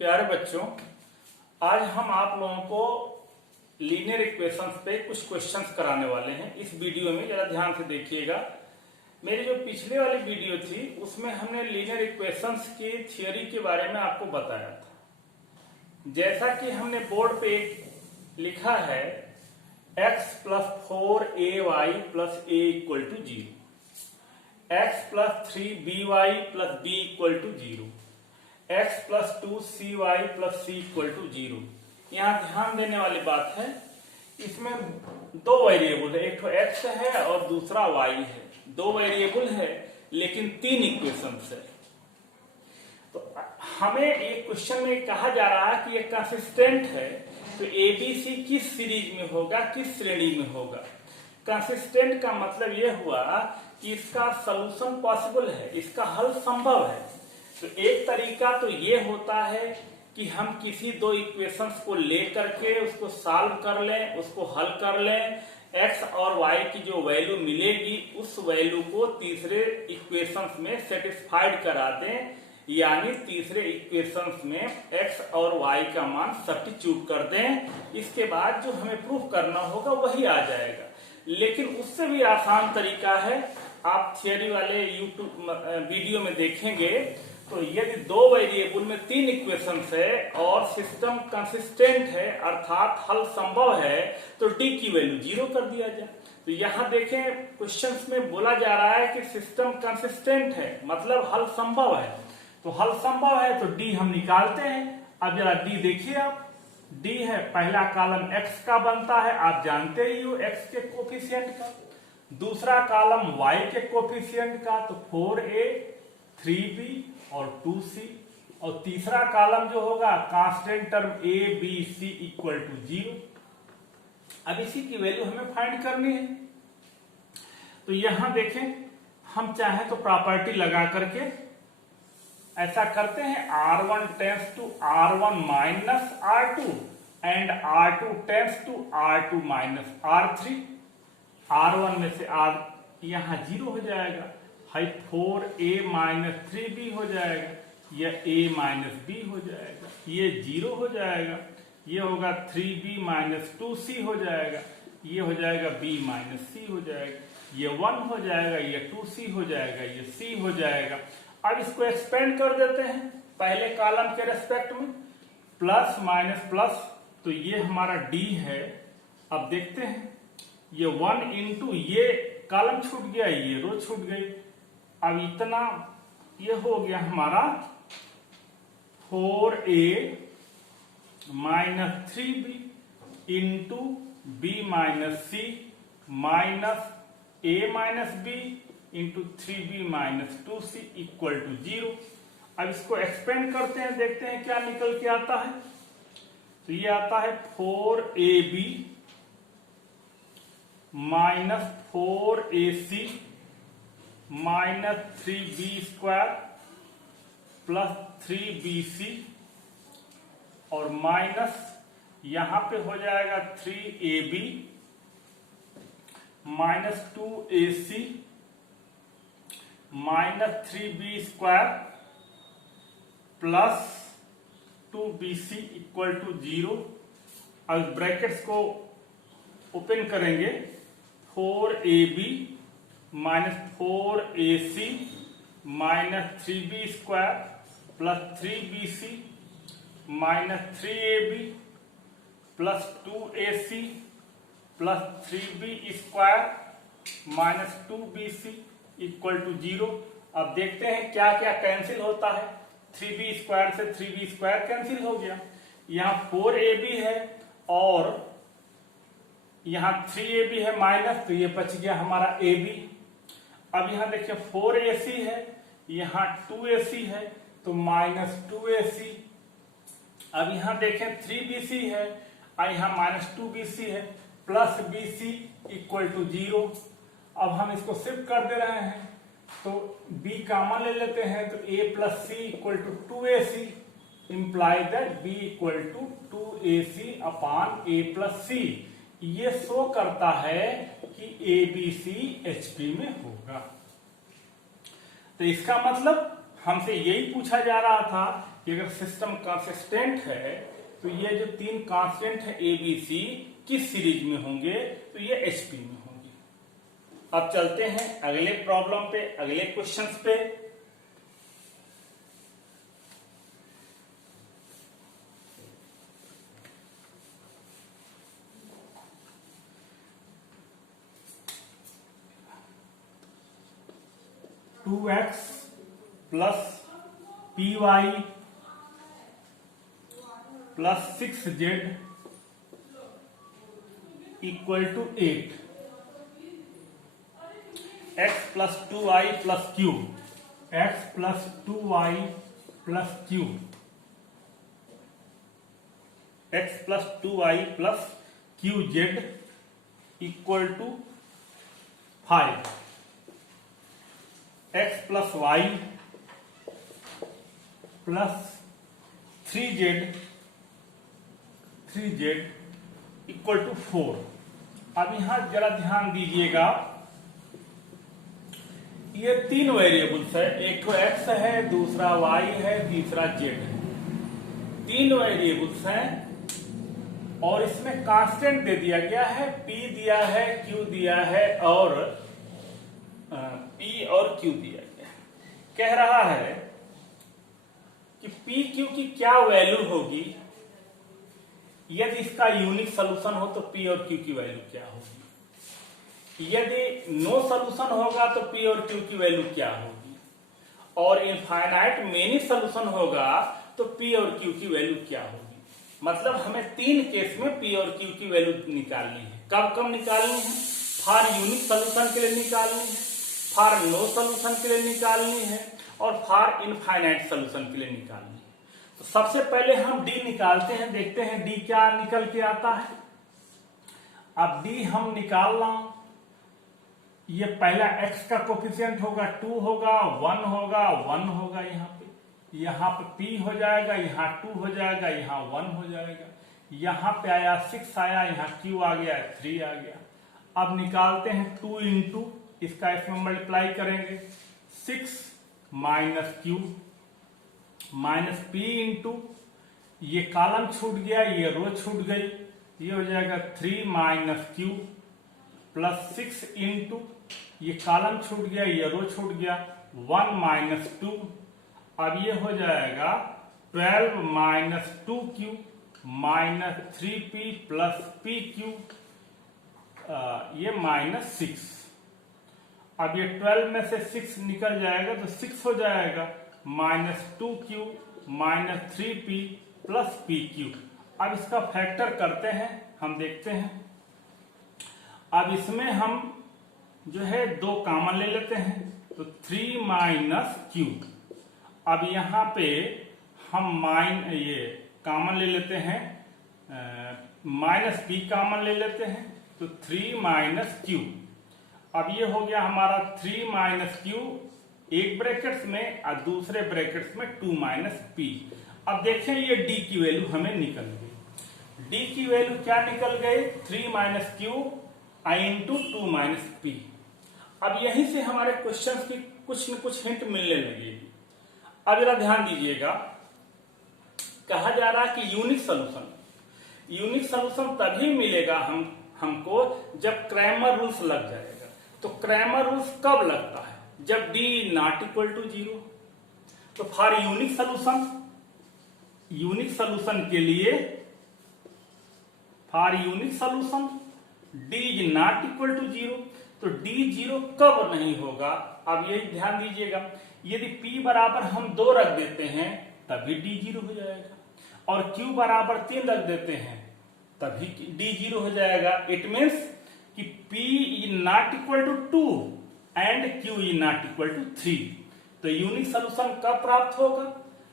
प्यारे बच्चों, आज हम आप लोगों को लीनियर इक्वेशंस पे कुछ क्वेश्चंस कराने वाले हैं। इस वीडियो में जरा ध्यान से देखिएगा। मेरी जो पिछले वाली वीडियो थी उसमें हमने लीनियर इक्वेशंस की थियोरी के बारे में आपको बताया था। जैसा कि हमने बोर्ड पे लिखा है x plus 4ay plus a equal to 0, x plus 3by plus b equal to 0, x plus 2cy plus c equal to 0। यहाँ ध्यान देने वाली बात है, इसमें दो वेरिएबल है, एक तो x है और दूसरा y है। दो वेरिएबल है लेकिन तीन इक्वेशंस है। तो हमें एक क्वेश्चन में कहा जा रहा है कि ये कंसिस्टेंट है, तो एबीसी किस सीरीज में होगा, किस श्रेणी में होगा। कंसिस्टेंट का मतलब यह हुआ कि इसका सॉल्यूशन पॉसिबल है, इसका हल संभव है। तो एक तरीका तो ये होता है कि हम किसी दो इक्वेशंस को लेकर के उसको सॉल्व कर लें, उसको हल कर लें, x और y की जो वैल्यू मिलेगी उस वैल्यू को तीसरे इक्वेशंस में सेटिस्फाइड करा दें, यानी तीसरे इक्वेशंस में x और y का मान सब्स्टिट्यूट कर दें। इसके बाद जो हमें प्रूफ करना होगा वही आ जाएगा। लेकिन उससे भी आसान तरीका है, आप थियरी वाले यूट्यूब वीडियो में देखेंगे तो यदि दो वेरिएबल में तीन इक्वेशंस है और सिस्टम कंसिस्टेंट है अर्थात हल संभव है, तो डी की वैल्यू 0 कर दिया जाए। तो यहाँ देखें क्वेश्चंस में बोला जा रहा है कि सिस्टम कंसिस्टेंट है, मतलब हल संभव है। तो हल संभव है तो डी हम निकालते हैं। अब जरा डी देखिए आप, डी है पहला कॉलम x का बनता है, आप जानते ही हो x के कोफिशिएंट का। दूसरा कॉलम y के कोफिशिएंट का, तो 4a 3b और 2c। और तीसरा कॉलम जो होगा constant term a b c equal to 0। अब इसी की वैल्यू हमें फाइंड करनी है। तो यहां देखें, हम चाहें तो प्रॉपर्टी लगा करके ऐसा करते हैं, r1 tends to r1 minus r2 and r2 tends to r2 minus r3। r1 में से r यहां 0 हो जाएगा, 4a माइनस 3b हो जाएगा, यह a माइनस b हो जाएगा, ये 0 हो जाएगा, ये होगा 3b माइनस 2c हो जाएगा, ये हो जाएगा b माइनस c हो जाएगा, ये 1 हो जाएगा, ये 2c हो जाएगा, ये c हो जाएगा। अब इसको एक्सपेंड कर देते हैं पहले कॉलम के रेस्पेक्ट में, प्लस माइनस प्लस, तो ये हमारा d है। अब देखते हैं, ये 1 इंटू ये कॉलम छूट गया, ये रो छूट गई। अब इतना ये हो गया हमारा 4a minus 3b into b minus c minus a minus b into 3b minus 2c equal to 0। अब इसको एक्सपेंड करते हैं, देखते हैं क्या निकल के आता है। तो ये आता है 4ab minus 4ac minus 3b square plus 3bc और माइनस यहां पे हो जाएगा 3ab minus 2ac minus 3b square plus 2bc equal to 0। अब ब्रैकेट्स को ओपन करेंगे, 4ab minus 4ac minus 3b square plus 3bc minus 3ab plus 2ac plus 3b square minus 2bc equal to 0। अब देखते हैं क्या क्या cancel होता है। 3b स्क्वायर से 3b स्क्वायर कैंसिल हो गया, यहाँ 4ab है और यहाँ 3ab है माइनस, तो ये बच गया हमारा ab। अब यहाँ देखिए 4ac है, यहाँ 2ac है, तो माइनस 2ac। अब यहाँ देखें 3bc है और यहाँ माइनस 2bc है, प्लस bc इक्वल टू 0। अब हम इसको शिफ्ट कर दे रहे हैं, तो b कॉमन ले लेते हैं, तो a plus c equal to 2ac imply that b equal to 2ac upon a plus c। ये शो करता है कि ABC HP में होगा। तो इसका मतलब हमसे यही पूछा जा रहा था कि अगर सिस्टम कंसिस्टेंट है तो ये जो तीन कांस्टेंट है ए बी सी किस सीरीज में होंगे, तो ये एचपी में होंगे। अब चलते हैं अगले प्रॉब्लम पे, अगले क्वेश्चंस पे। Two x plus p y plus 6z equal to 8, x plus 2y plus q, x plus 2y plus q, x plus 2y plus q z equal to 5, x plus y plus 3z equal to 4। अब यहां जरा ध्यान दीजिएगा, ये तीन variables है, एक तो x है, दूसरा y है, तीसरा z है। तीन वेरिएबल्स हैं और इसमें कांस्टेंट दे दिया गया है, p दिया है, q दिया है और p और q दिया गया है। कह रहा है कि p q की क्या वैल्यू होगी यदि इसका यूनिक सोल्यूशन हो, तो p और q की वैल्यू क्या होगी, यदि नो सोल्यूशन होगा तो p और q की वैल्यू क्या होगी, और इनफाइनाइट मेनी सोल्यूशन होगा तो p और q की वैल्यू क्या होगी। मतलब हमें तीन केस में p और q की वैल्यू निकालनी है। कब कब निकालनी है? फॉर यूनिक सोल्यूशन के लिए निकालनी है, फॉर नो सोल्यूशन के लिए निकालनी है और फॉर इनफाइनाइट सोल्यूशन के लिए निकालनी है। तो सबसे पहले हम d निकालते हैं, देखते हैं d क्या निकल के आता है। अब d हम निकाल रहा हूं, ये पहला x का कोफिशिएंट होगा 2 होगा, 1 होगा, 1 होगा, यहाँ पे p हो जाएगा, यहाँ 2 हो जाएगा, यहाँ 1 हो जाएगा, यहाँ पे आया 6 आया, यहाँ q आ गया, 3 आ गया। अब निकालते हैं 2 इंटू इसका इसमें मल्टीप्लाई करेंगे, 6 minus q minus p into ये कॉलम छूट गया, ये रो छूट गई, ये हो जाएगा 3 माइनस q प्लस 6 इंटू ये कॉलम छूट गया, ये रो छूट गया, 1 माइनस 2। अब ये हो जाएगा 12 minus 2q minus 3p plus pq, ये माइनस 6। अब ये 12 में से 6 निकल जाएगा तो 6 हो जाएगा, minus 2q minus 3p plus pq। अब इसका फैक्टर करते हैं, हम देखते हैं। अब इसमें हम जो है 2 कॉमन ले लेते हैं, तो 3 माइनस q। अब यहाँ पे हम ये कॉमन ले लेते हैं, माइनस p कॉमन ले लेते हैं, तो 3 माइनस q। अब ये हो गया हमारा 3 माइनस q एक ब्रैकेट्स में और दूसरे ब्रैकेट्स में 2 माइनस p। अब देखें ये d की वैल्यू हमें निकल गई। d की वैल्यू क्या निकल गई? 3 minus q into 2 minus p। अब यहीं से हमारे क्वेश्चन की कुछ न कुछ हिंट मिलने लगेगी। अब जरा ध्यान दीजिएगा, कहा जा रहा है कि यूनिक सोल्यूशन तभी मिलेगा हमको जब क्रैमर रूल्स लग जाएगा। तो क्रैमर रूल्स कब लगता है? जब d नॉट इक्वल टू 0। तो फॉर यूनिक सोल्यूशन के लिए, for unique solution d is not equal to 0। तो d 0 कब नहीं होगा? अब यही ध्यान दीजिएगा, यदि p बराबर हम 2 रख देते हैं तभी d 0 हो जाएगा, और q बराबर 3 रख देते हैं तभी d 0 हो जाएगा। इट मीन्स कि p is not equal to 2 and q is not equal to 3। तो यूनिक सोल्यूशन कब प्राप्त होगा?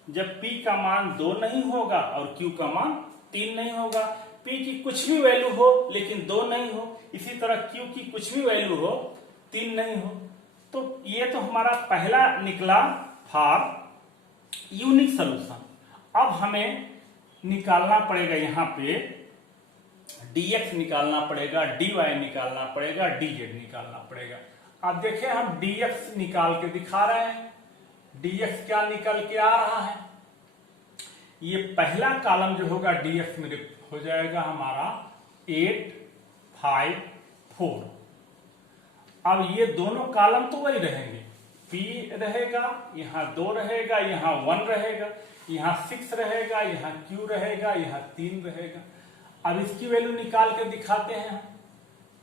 जब p का मान 2 नहीं होगा और q का मान 3 नहीं होगा। p की कुछ भी वैल्यू हो लेकिन 2 नहीं हो, इसी तरह q की कुछ भी वैल्यू हो 3 नहीं हो। तो ये तो हमारा पहला निकला फॉर यूनिक सोल्यूशन। अब हमें निकालना पड़ेगा, यहाँ पे dx निकालना पड़ेगा, dy निकालना पड़ेगा, dz निकालना पड़ेगा। अब देखिए हम dx निकाल के दिखा रहे हैं। dx क्या निकल के आ रहा है? ये पहला कॉलम जो होगा dx में हो जाएगा हमारा 8, 5, 4। अब ये दोनों कॉलम तो वही रहेंगे, p रहेगा, यहाँ 2 रहेगा, यहाँ 1 रहेगा, यहाँ 6 रहेगा, यहाँ q रहेगा, यहाँ 3 रहेगा। अब इसकी वैल्यू निकाल के दिखाते हैं।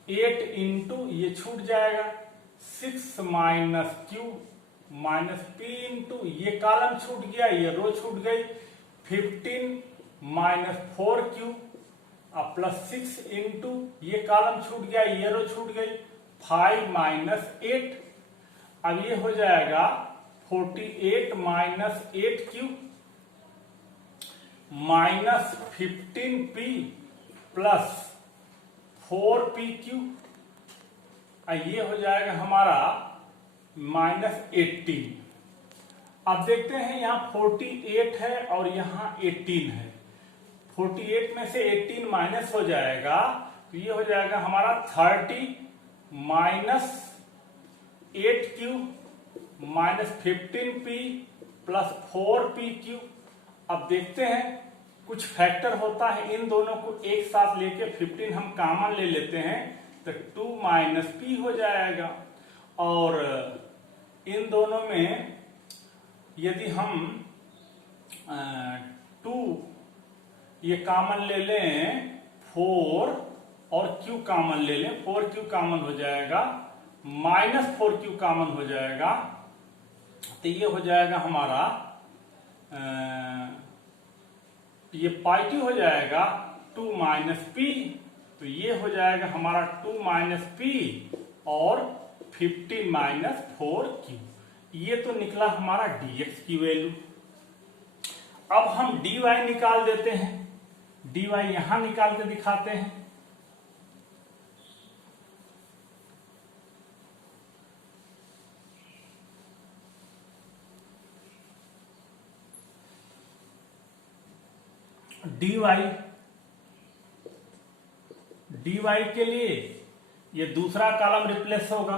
8 इंटू ये छूट जाएगा 6 minus q minus p into ये कॉलम छूट गया, ये रो छूट गई, 15 माइनस 4q अब प्लस 6 इंटू ये कॉलम छूट गया, ये रो छूट गई, 5 माइनस 8। अब ये हो जाएगा 48 minus 8q minus 15p plus 4pq। ये हो जाएगा हमारा माइनस 18। अब देखते हैं यहाँ 48 है और यहाँ 18 है। 48 में से 18 माइनस हो जाएगा तो ये हो जाएगा हमारा 30 minus 8q minus 15p plus 4pq। अब देखते हैं कुछ फैक्टर होता है, इन दोनों को एक साथ लेके 15 हम कॉमन ले लेते हैं तो 2 माइनस p हो जाएगा। और इन दोनों में यदि हम 2 ये कॉमन ले लें, 4 और q कॉमन ले लें, 4q कॉमन हो जाएगा, माइनस 4q कॉमन हो जाएगा, तो ये हो जाएगा हमारा ये पाई टी हो जाएगा 2 माइनस पी, तो ये हो जाएगा हमारा 2 माइनस पी और 15 माइनस 4q। ये तो निकला हमारा dx की वैल्यू। अब हम dy निकाल देते हैं, dy यहां निकाल के दिखाते हैं। dy के लिए ये दूसरा कॉलम रिप्लेस होगा,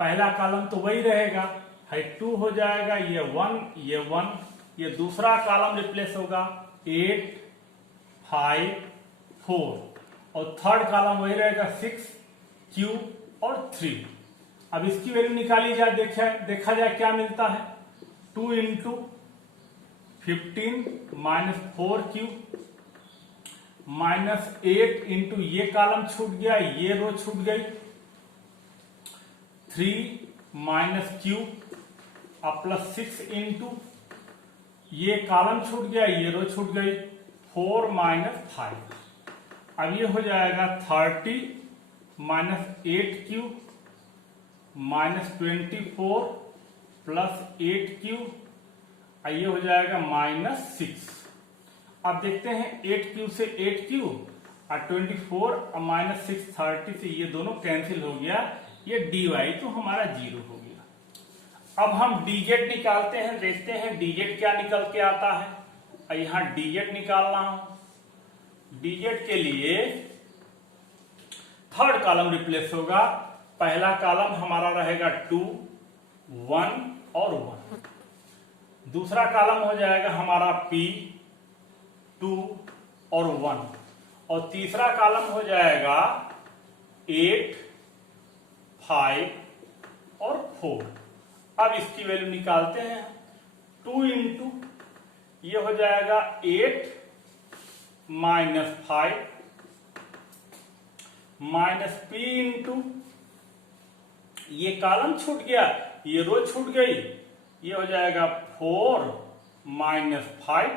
पहला कॉलम तो वही रहेगा, है 2 हो जाएगा, ये 1, ये 1, ये दूसरा कॉलम रिप्लेस होगा 8, 5, 4 और थर्ड कॉलम वही रहेगा 6, q और 3। अब इसकी वैल्यू निकाली जाए, देखा जाए क्या मिलता है। 2 into 15 minus 4q minus 8 into ये कॉलम छूट गया, ये रो छूट गई, 3 माइनस q अब प्लस 6 इंटू ये कॉलम छूट गया, ये रो छूट गई, 4 माइनस 5। अब ये हो जाएगा 30 minus 8q minus 24 plus 8q, ये हो जाएगा माइनस 6। अब देखते हैं 8q से 8q और 24 और माइनस 6 30 से ये दोनों कैंसिल हो गया, ये dy तो हमारा 0 हो गया। अब हम dz निकालते हैं, देखते हैं dz क्या निकल के आता है। यहाँ dz निकाल रहा हूं। dz के लिए थर्ड कॉलम रिप्लेस होगा, पहला कॉलम हमारा रहेगा 2, 1 और 1, दूसरा कॉलम हो जाएगा हमारा p, 2 और 1 और तीसरा कॉलम हो जाएगा 8, 5 और 4। अब इसकी वैल्यू निकालते हैं। 2 इंटू ये हो जाएगा 8 माइनस 5 माइनस p इंटू ये कॉलम छूट गया, ये रो छूट गई, ये हो जाएगा 4 माइनस 5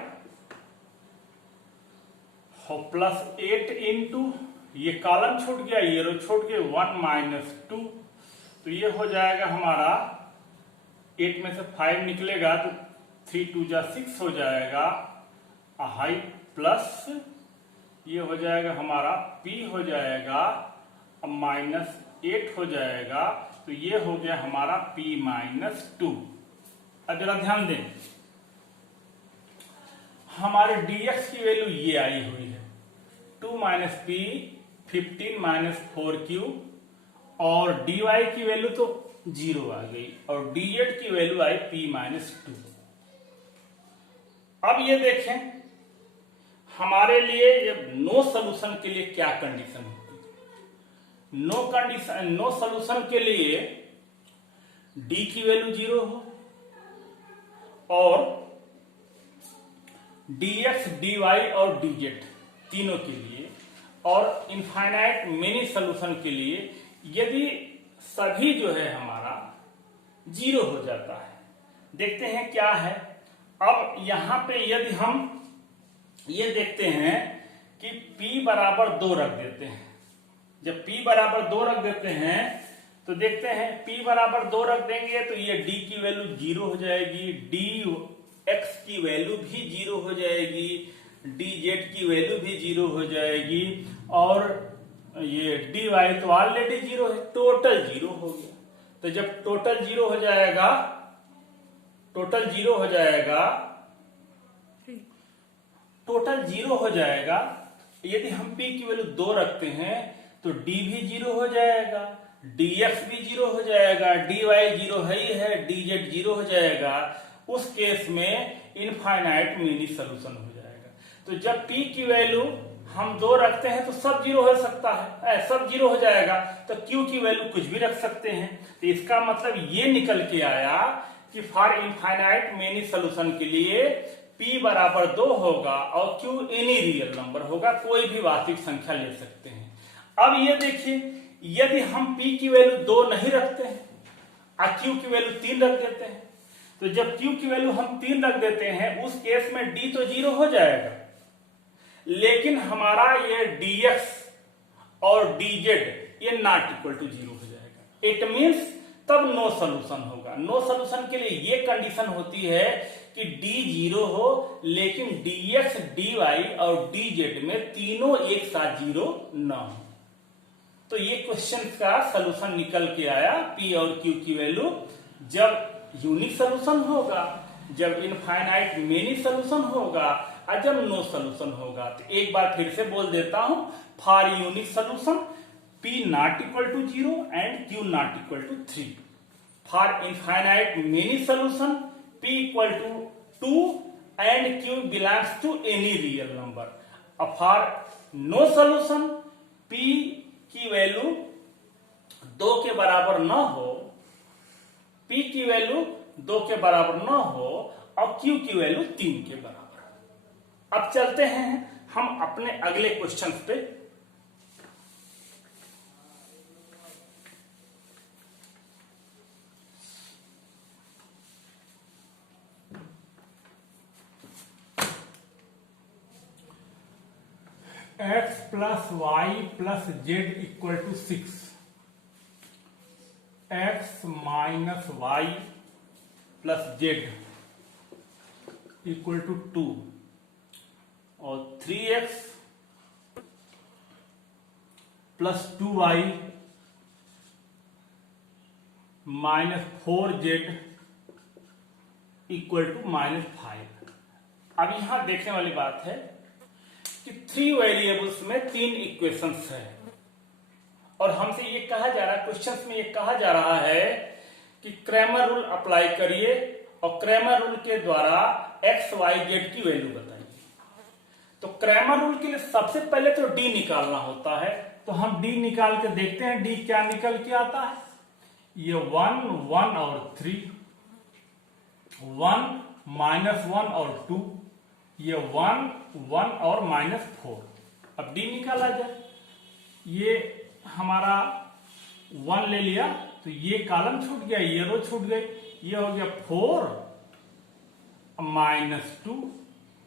और प्लस 8 इंटू ये कॉलम छूट गया, ये रो छूट गए, 1 माइनस 2, तो ये हो जाएगा हमारा 8 में से 5 निकलेगा तो 3 2 जा 6 हो जाएगा, हाई प्लस ये हो जाएगा हमारा p हो जाएगा, अब माइनस 8 हो जाएगा, तो ये हो गया हमारा p माइनस 2। अब जरा ध्यान दें, हमारे dx की वैल्यू ये आई हुई है 2 माइनस p 15 माइनस 4q और dy की वैल्यू तो 0 आ गई और dz की वैल्यू आई p माइनस 2। अब ये देखें हमारे लिए ये नो सोल्यूशन के लिए क्या कंडीशन होती है। नो सोल्यूशन के लिए डी की वैल्यू 0 हो और dx, dy और dz तीनों के लिए, और इनफाइनाइट मेनी सोल्यूशन के लिए यदि सभी जो है हमारा 0 हो जाता है। देखते हैं क्या है। अब यहां पे यदि हम ये देखते हैं कि p बराबर 2 रख देते हैं, जब p बराबर 2 रख देते हैं तो देखते हैं p बराबर 2 रख देंगे तो ये d की वैल्यू 0 हो जाएगी, dx की वैल्यू भी 0 हो जाएगी, dz की वैल्यू भी 0 हो जाएगी, और ये dy तो ऑलरेडी 0 है, टोटल 0 हो गया। तो जब टोटल 0 हो जाएगा, टोटल 0 हो जाएगा, यदि हम p की वैल्यू 2 रखते हैं तो d भी 0 हो जाएगा, dx भी 0 हो जाएगा, dy 0 है ही है, dz 0 हो जाएगा। उस केस में इनफाइनाइट मिनी सोल्यूशन हो जाएगा। तो जब p की वैल्यू हम 2 रखते हैं तो सब 0 हो सकता है, सब 0 हो जाएगा। तो q की वैल्यू कुछ भी रख सकते हैं। तो इसका मतलब ये निकल के आया कि फॉर इनफाइनाइट मेनी सोल्यूशन के लिए p बराबर 2 होगा और q एनी रियल नंबर होगा, कोई भी वास्तविक संख्या ले सकते हैं। अब ये देखिए यदि हम p की वैल्यू 2 नहीं रखते हैं और q की वैल्यू 3 रख देते हैं, तो जब q की वैल्यू हम 3 रख देते हैं उस केस में d तो 0 हो जाएगा, लेकिन हमारा ये dx और dz ये नॉट इक्वल टू 0 हो जाएगा। इट मीन्स तब नो सोल्यूशन होगा। नो सोल्यूशन के लिए ये कंडीशन होती है कि d 0 हो लेकिन dx, dy और dz में तीनों एक साथ 0 न हो। तो ये क्वेश्चन का सोल्यूशन निकल के आया p और q की वैल्यू जब यूनिक सोल्यूशन होगा, जब इनफाइनाइट मेनी सोल्यूशन होगा और जब नो सोल्यूशन होगा। तो एक बार फिर से बोल देता हूं, for unique solution p not equal to 0 and q not equal to 3। For infinite many solution p equal to 2 and q belongs to any real number. और फॉर नो सोल्यूशन p की वैल्यू 2 के बराबर न हो, p की value 2 के बराबर न हो और q की वैल्यू 3 के बराबर। अब चलते हैं हम अपने अगले क्वेश्चन पे। x plus y plus z equal to 6, x minus y plus z equal to 2 और 3x plus 2y minus 4z equal to -5। अब यहां देखने वाली बात है कि 3 वेरिएबल्स में 3 इक्वेशंस है और हमसे ये कहा जा रहा है, क्वेश्चंस में ये कहा जा रहा है कि क्रैमर रूल अप्लाई करिए और क्रैमर रूल के द्वारा x, y, z की वैल्यू बताइए। तो क्रैमर रूल के लिए सबसे पहले तो d निकालना होता है, तो हम d निकाल के देखते हैं d क्या निकल के आता है। ये 1, 1 और 3, 1 -1 और 2, ये 1, 1 और -4। अब d निकाला जाए, ये हमारा 1 ले लिया तो ये कॉलम छूट गया, ये रो छूट गई, ये हो गया 4 -2,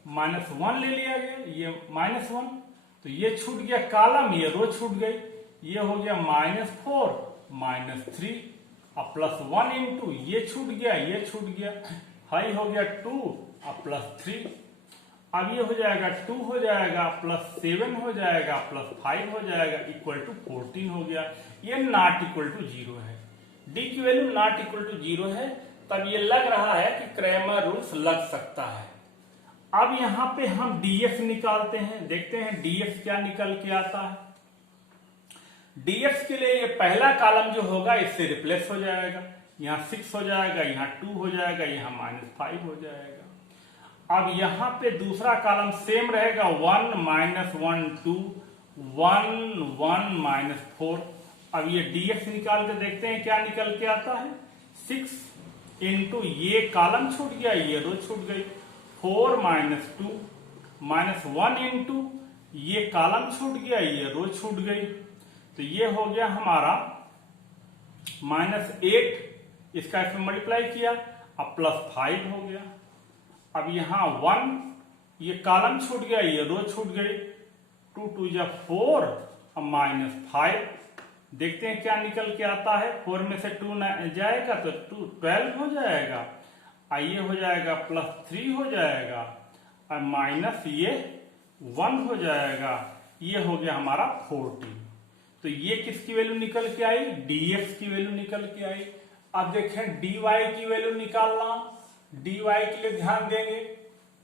-1 ले लिया गया, ये -1 तो ये छूट गया कॉलम, ये रो छूट गई, ये हो गया -4 -3 और +1 इंटू ये छूट गया, ये छूट गया, हाई हो गया 2 और +3। अब ये हो जाएगा 2 हो जाएगा +7 हो जाएगा +5 हो जाएगा इक्वल टू 14 हो गया। ये नॉट इक्वल टू 0 है, d की वैल्यू नॉट इक्वल टू 0 है, तब ये लग रहा है कि क्रैमर रूल्स लग सकता है। अब यहां पे हम dx निकालते हैं, देखते हैं dx क्या निकल के आता है। dx के लिए ये पहला कॉलम जो होगा इससे रिप्लेस हो जाएगा, यहाँ 6 हो जाएगा, यहाँ 2 हो जाएगा, यहाँ -5 हो जाएगा। अब यहां पे दूसरा कॉलम सेम रहेगा, 1 माइनस 1 2 1 1 माइनस 4। अब ये dx निकाल के देखते हैं क्या निकल के आता है, 6 इंटू ये कॉलम छूट गया, ये रो छूट गई, 4 माइनस 2 माइनस 1 इंटू ये कॉलम छूट गया, ये रो छूट गई। तो ये हो गया हमारा -8, इसका इसमें मल्टीप्लाई किया, अब +5 हो गया। अब यहां 1, ये कॉलम छूट गया, ये रो छूट गई, 2 2 जा 4, अब -5। देखते हैं क्या निकल के आता है, 4 में से 2 जाएगा तो 12 हो जाएगा, ये हो जाएगा +3 हो जाएगा, और माइनस ये 1 हो जाएगा, ये हो गया हमारा 40। तो ये किसकी वैल्यू निकल के आई, dx की वैल्यू निकल के आई। अब देखें dy की वैल्यू निकालना, dy के लिए ध्यान देंगे,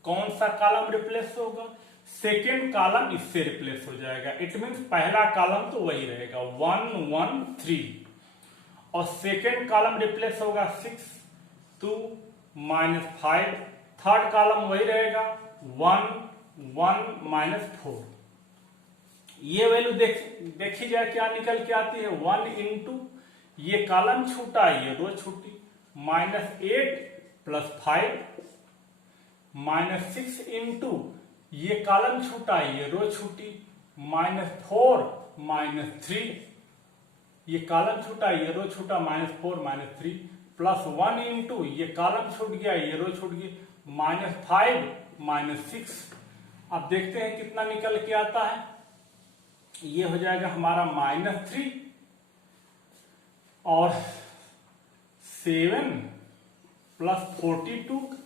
कौन सा कॉलम रिप्लेस होगा, सेकेंड कॉलम इससे रिप्लेस हो जाएगा। इट मीन्स पहला कॉलम तो वही रहेगा 1 1 3, और सेकेंड कॉलम रिप्लेस होगा 6 2 -5, थर्ड कॉलम वही रहेगा 1 1 -4। ये वैल्यू देखी जाए क्या निकल के आती है, 1 इंटू ये कॉलम छूटा, ये रो छूटी, -8 +5 -6 इंटू ये कॉलम छूटा, ये रो छूटी, -4 -3, ये कॉलम छूटा, ये रो छूटा, -4 -3, +1 इंटू ये कॉलम छूट गया, ये रो छूट गई, -5 -6। अब देखते हैं कितना निकल के आता है, ये हो जाएगा हमारा -3 और 7 + 42,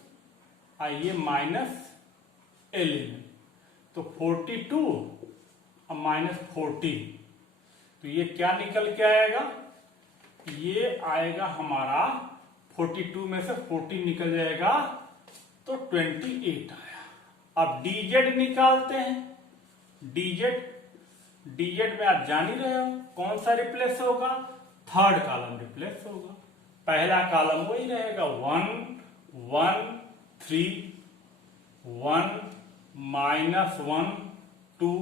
आइए -11, तो 42 और -40, तो ये क्या निकल के आएगा, ये आएगा हमारा 42 में से 40 निकल जाएगा तो 28 आया। अब dz निकालते हैं, dz में आप जान ही रहे हो कौन सा रिप्लेस होगा, थर्ड कॉलम रिप्लेस होगा, पहला कॉलम वही रहेगा 1 1 3 1 -1 2,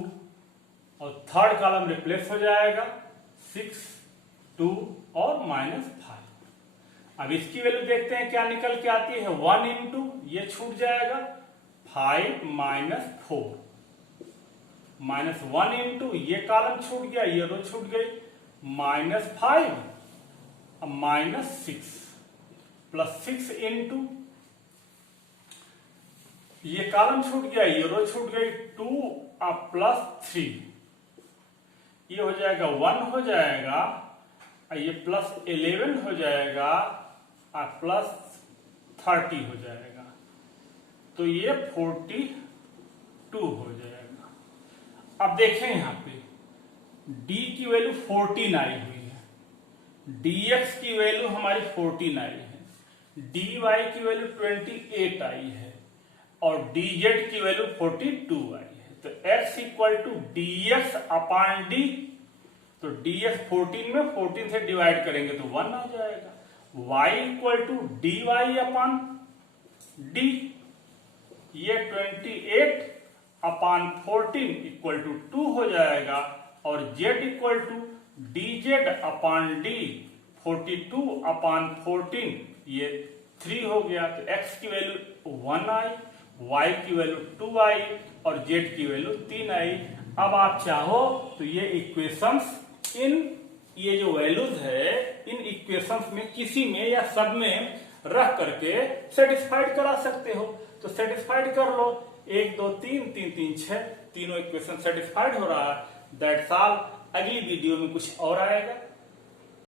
और थर्ड कॉलम रिप्लेस हो जाएगा 6 2 और -5। अब इसकी वैल्यू देखते हैं क्या निकल के आती है, 1 इंटू ये छूट जाएगा 5 -4, -1 इंटू ये कॉलम छूट गया, ये रो छूट गई, -5 -6, +6 इंटू ये कॉलम छूट गया, ये रो छूट गई, 2 और +3, ये हो जाएगा 1 हो जाएगा, ये +11 हो जाएगा, और +30 हो जाएगा, तो ये 42 हो जाएगा। अब देखें यहां पे d की वैल्यू 14 आई हुई है, dx की वैल्यू हमारी 14 आई है, dy की वैल्यू 28 आई है, और dz की वैल्यू 42 आई है। तो x = dx अपान d, तो dx 14 में 14 से डिवाइड करेंगे तो 1 आ जाएगा, y = dy अपान d, ये 28 अपान 14 = 2 हो जाएगा, और z = dz अपान d, 42 अपान 14 ये 3 हो गया। तो x की वैल्यू 1 आई, y की वैल्यू 2 आई, और z की वैल्यू 3 आई। अब आप चाहो तो ये इक्वेशंस, ये जो वैल्यूज है इन इक्वेशंस में किसी में या सब में रख करके सेटिस्फाइड करा सकते हो, तो सेटिस्फाइड कर लो, 1 2 3 3 3 6, तीनों इक्वेशन सेटिस्फाइड हो रहा है। That's all. अगली वीडियो में कुछ और आएगा।